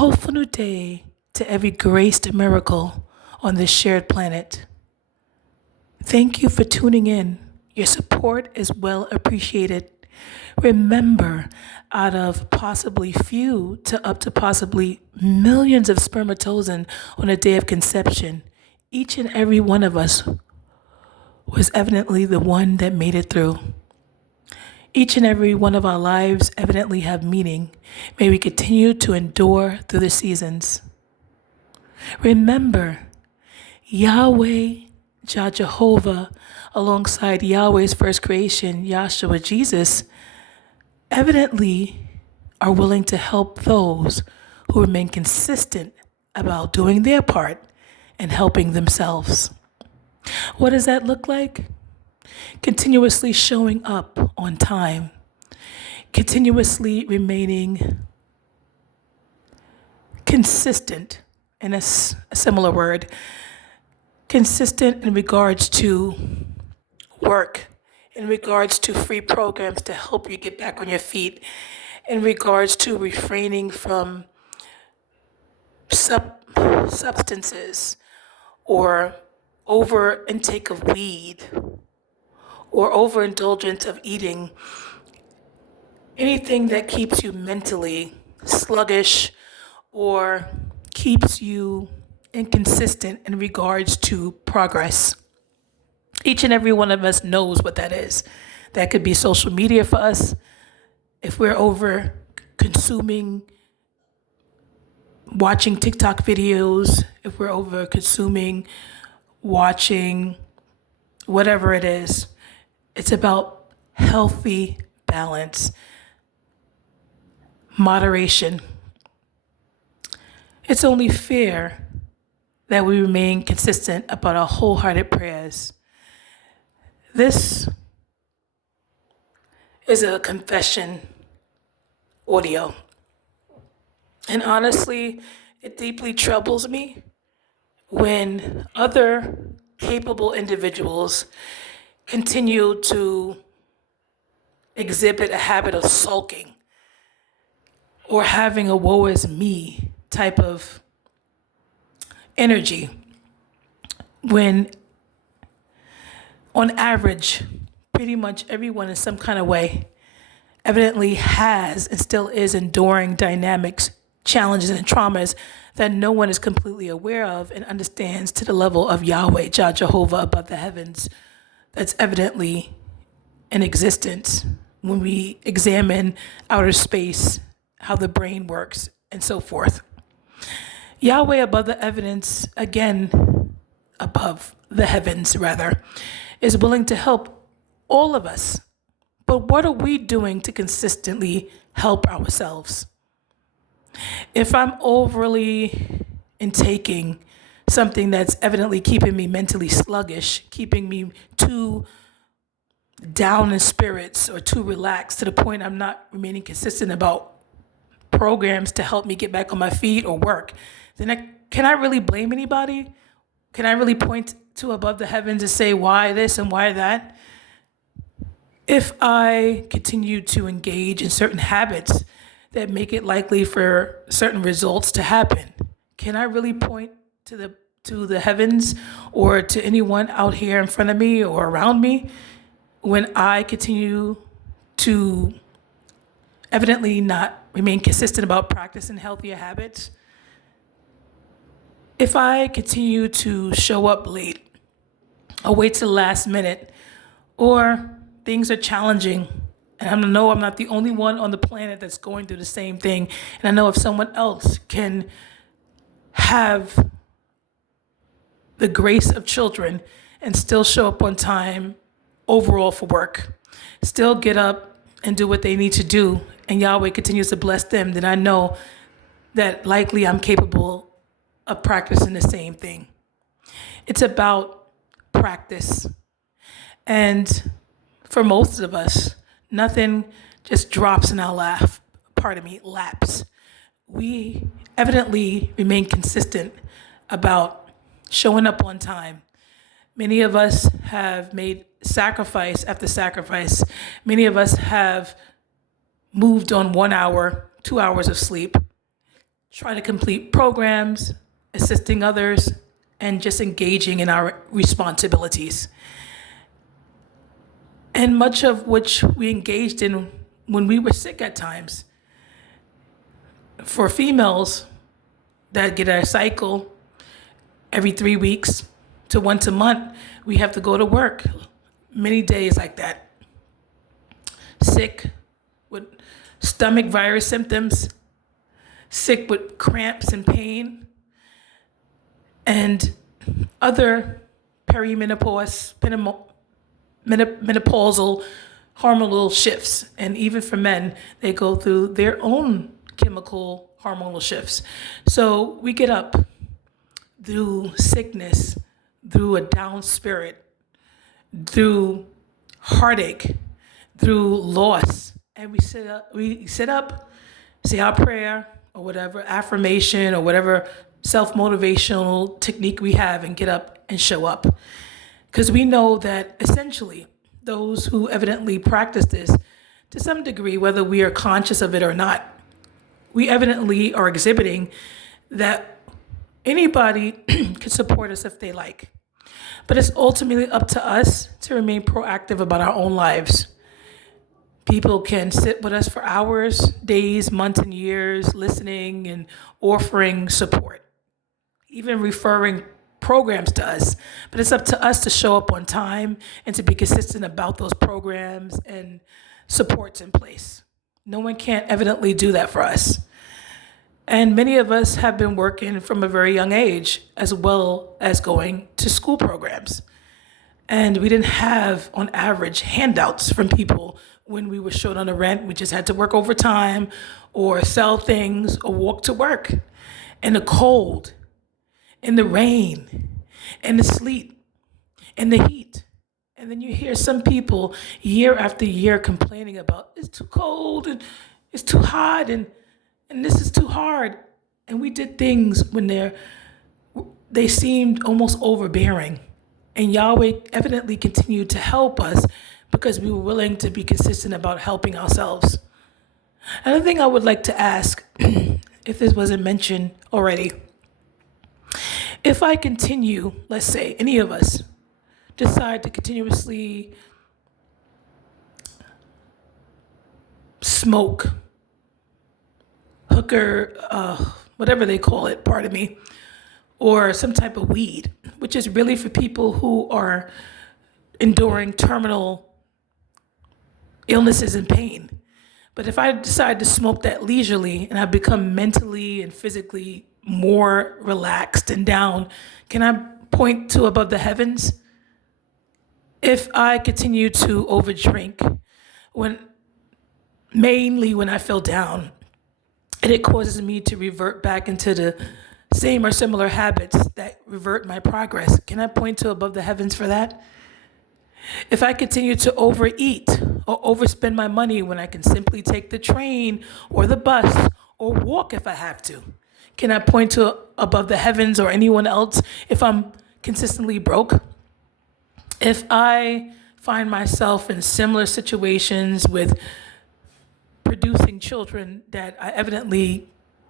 hopeful new day to every graced miracle on this shared planet. Thank you for tuning in. Your support is well appreciated. Remember, out of possibly few to up to possibly millions of spermatozoa on a day of conception, each and every one of us was evidently the one that made it through. Each and every one of our lives evidently have meaning. May we continue to endure through the seasons. Remember, Yahweh, Jah Jehovah, alongside Yahweh's first creation, Yahshua Jesus, evidently are willing to help those who remain consistent about doing their part and helping themselves. What does that look like? Continuously showing up on time, continuously remaining consistent, in a similar word, consistent in regards to work, in regards to free programs to help you get back on your feet, in regards to refraining from substances or over intake of weed or overindulgence of eating, anything that keeps you mentally sluggish or keeps you inconsistent in regards to progress. Each and every one of us knows what that is. That could be social media for us. If we're over consuming, watching TikTok videos, if we're over consuming, watching, whatever it is, it's about healthy balance, moderation. It's only fair that we remain consistent about our wholehearted prayers. This is a confession audio. And honestly, it deeply troubles me when other capable individuals continue to exhibit a habit of sulking or having a woe is me type of energy when on average pretty much everyone in some kind of way evidently has and still is enduring dynamics, challenges, and traumas that no one is completely aware of and understands to the level of Yahweh, Jah Jehovah above the heavens, that's evidently in existence when we examine outer space, how the brain works, and so forth. Yahweh above the evidence, again, above the heavens, rather, is willing to help all of us. But what are we doing to consistently help ourselves? If I'm overly intaking something that's evidently keeping me mentally sluggish, keeping me too down in spirits or too relaxed to the point I'm not remaining consistent about programs to help me get back on my feet or work, then can I really blame anybody? Can I really point to above the heavens and say why this and why that? If I continue to engage in certain habits that make it likely for certain results to happen, can I really point to the heavens or to anyone out here in front of me or around me when I continue to evidently not remain consistent about practicing healthier habits? If I continue to show up late or wait till the last minute, or things are challenging, and I know I'm not the only one on the planet that's going through the same thing, and I know if someone else can have the grace of children and still show up on time overall for work, still get up and do what they need to do, and Yahweh continues to bless them, then I know that likely I'm capable of practicing the same thing. It's about practice. And for most of us, nothing just drops in our laps. We evidently remain consistent about showing up on time. Many of us have made sacrifice after sacrifice. Many of us have moved on 1 hour, 2 hours of sleep. try to complete programs, assisting others, and just engaging in our responsibilities. And much of which we engaged in when we were sick at times. For females that get a cycle every 3 weeks to once a month, we have to go to work many days like that. Sick with stomach virus symptoms, sick with cramps and pain, and other perimenopause, menopausal hormonal shifts. And even for men, they go through their own chemical hormonal shifts. So we get up through sickness, through a down spirit, through heartache, through loss, and we sit up, say our prayer or whatever affirmation or whatever self-motivational technique we have, and get up and show up. Because we know that essentially those who evidently practice this to some degree, whether we are conscious of it or not, we evidently are exhibiting that anybody can support us if they like. But it's ultimately up to us to remain proactive about our own lives. People can sit with us for hours, days, months, and years, listening and offering support, even referring programs to us. But it's up to us to show up on time and to be consistent about those programs and supports in place. No one can't evidently do that for us. And many of us have been working from a very young age, as well as going to school programs. And we didn't have, on average, handouts from people when we were short on the rent. We just had to work overtime or sell things or walk to work in the cold, in the rain, in the sleet, in the heat. And then you hear some people year after year complaining about it's too cold and it's too hot and this is too hard. And we did things when they seemed almost overbearing. And Yahweh evidently continued to help us because we were willing to be consistent about helping ourselves. Another thing I would like to ask, if this wasn't mentioned already, if I continue, let's say any of us decide to continuously smoke, hooker, whatever they call it, pardon me, or some type of weed, which is really for people who are enduring terminal illnesses and pain. But if I decide to smoke that leisurely and I become mentally and physically more relaxed and down, can I point to above the heavens? If I continue to overdrink, mainly when I feel down, and it causes me to revert back into the same or similar habits that revert my progress, can I point to above the heavens for that? If I continue to overeat or overspend my money when I can simply take the train or the bus or walk if I have to, can I point to above the heavens or anyone else if I'm consistently broke? If I find myself in similar situations with producing children that I evidently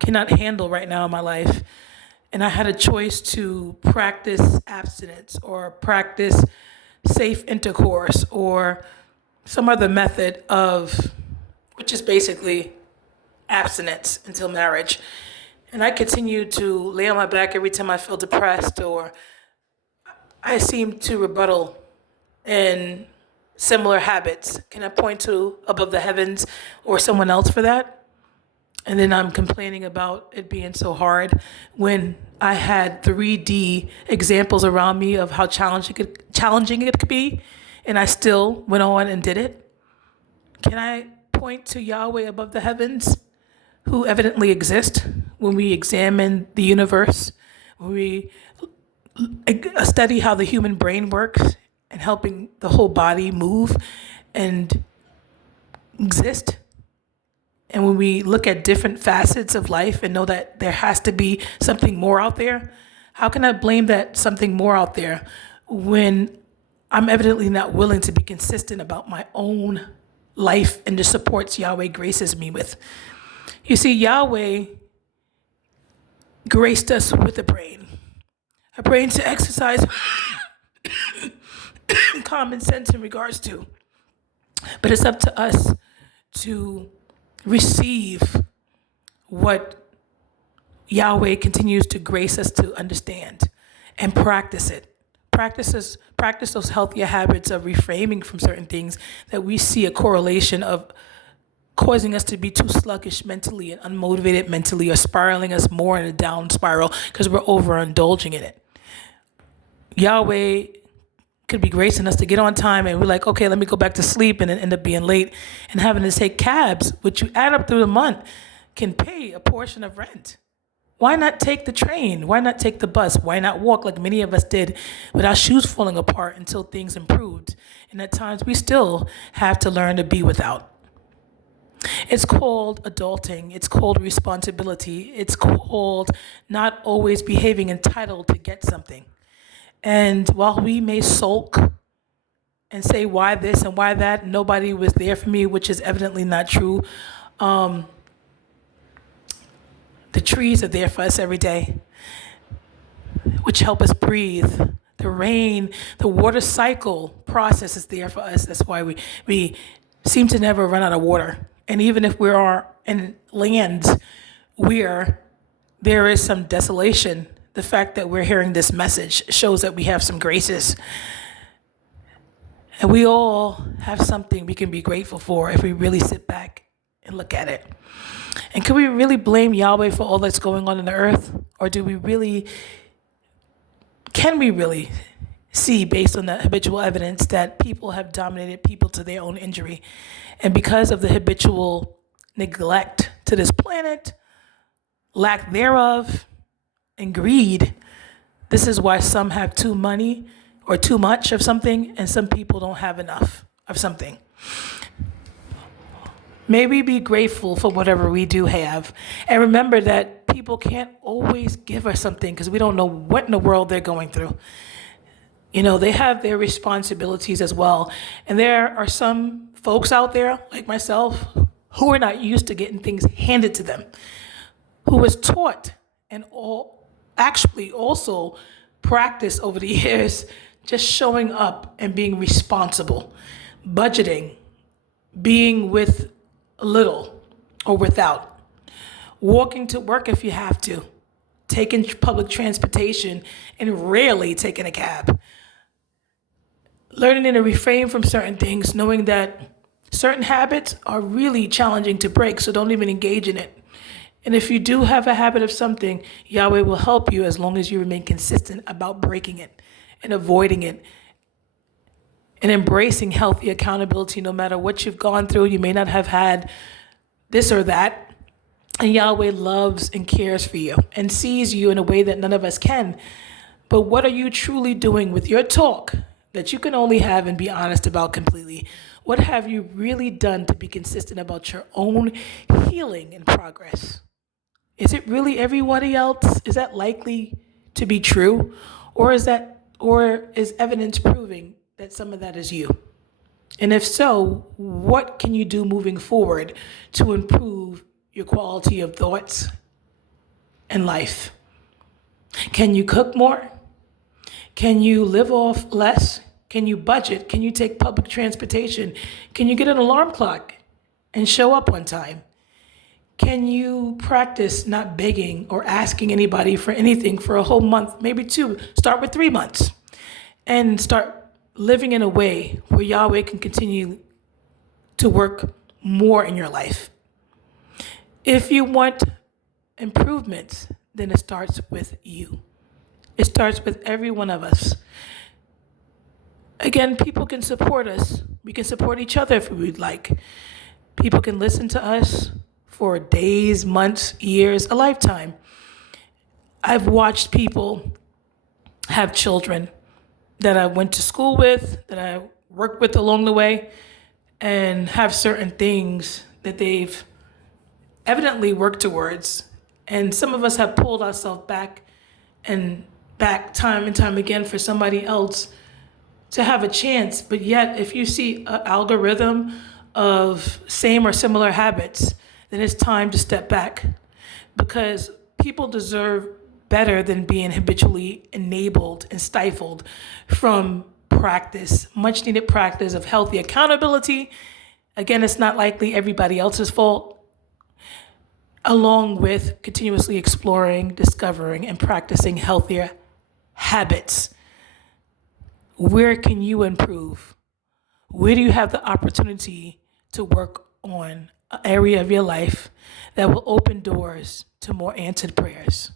cannot handle right now in my life, and I had a choice to practice abstinence or practice safe intercourse or some other method which is basically abstinence until marriage, and I continue to lay on my back every time I feel depressed or I seem to rebuttal in similar habits, can I point to above the heavens or someone else for that? And then I'm complaining about it being so hard when I had 3D examples around me of how challenging it could be, and I still went on and did it. Can I point to Yahweh above the heavens, who evidently exists when we examine the universe, when we study how the human brain works and helping the whole body move and exist? And when we look at different facets of life and know that there has to be something more out there, how can I blame that something more out there when I'm evidently not willing to be consistent about my own life and the supports Yahweh graces me with? You see, Yahweh graced us with a brain to exercise common sense in regards to. But it's up to us to receive what Yahweh continues to grace us to understand and practice it. Practice those healthier habits of reframing from certain things that we see a correlation of causing us to be too sluggish mentally and unmotivated mentally, or spiraling us more in a down spiral because we're overindulging in it. Yahweh could be gracing us to get on time and we're like, okay, let me go back to sleep, and then end up being late and having to take cabs, which you add up through the month can pay a portion of rent. Why not take the train? Why not take the bus? Why not walk like many of us did with our shoes falling apart until things improved? And at times we still have to learn to be without. It's called adulting. It's called responsibility. It's called not always behaving entitled to get something. And while we may sulk and say, why this and why that, nobody was there for me, which is evidently not true. The trees are there for us every day, which help us breathe. The rain, the water cycle process is there for us. That's why we seem to never run out of water. And even if we are in lands where there is some desolation, the fact that we're hearing this message shows that we have some graces. And we all have something we can be grateful for if we really sit back and look at it. And can we really blame Yahweh for all that's going on in the earth? Or can we really see, based on the habitual evidence, that people have dominated people to their own injury? And because of the habitual neglect to this planet, lack thereof, and greed, this is why some have too money or too much of something, and some people don't have enough of something. May we be grateful for whatever we do have. And remember that people can't always give us something because we don't know what in the world they're going through. You know, they have their responsibilities as well. And there are some folks out there, like myself, who are not used to getting things handed to them, who was taught and actually also practiced over the years just showing up and being responsible, budgeting, being with little or without, walking to work if you have to, taking public transportation and rarely taking a cab, learning to refrain from certain things, knowing that certain habits are really challenging to break, so don't even engage in it. And if you do have a habit of something, Yahweh will help you as long as you remain consistent about breaking it and avoiding it and embracing healthy accountability. No matter what you've gone through, you may not have had this or that, and Yahweh loves and cares for you and sees you in a way that none of us can. But what are you truly doing with your talk that you can only have and be honest about completely? What have you really done to be consistent about your own healing and progress? Is it really everybody else? Is that likely to be true? Or is evidence proving that some of that is you? And if so, what can you do moving forward to improve your quality of thoughts and life? Can you cook more? Can you live off less? Can you budget? Can you take public transportation? Can you get an alarm clock and show up on time? Can you practice not begging or asking anybody for anything for a whole month, maybe 2? Start with 3 months and start living in a way where Yahweh can continue to work more in your life. If you want improvements, then it starts with you. It starts with every one of us. Again, people can support us. We can support each other if we'd like. People can listen to us for days, months, years, a lifetime. I've watched people have children that I went to school with, that I worked with along the way, and have certain things that they've evidently worked towards. And some of us have pulled ourselves back time and time again for somebody else to have a chance. But yet, if you see an algorithm of same or similar habits, then it's time to step back, because People deserve better than being habitually enabled and stifled from practice, much needed practice of healthy accountability. Again, it's not likely everybody else's fault, along with continuously exploring, discovering, and practicing healthier habits. Where can you improve? Where do you have the opportunity to work on an area of your life that will open doors to more answered prayers?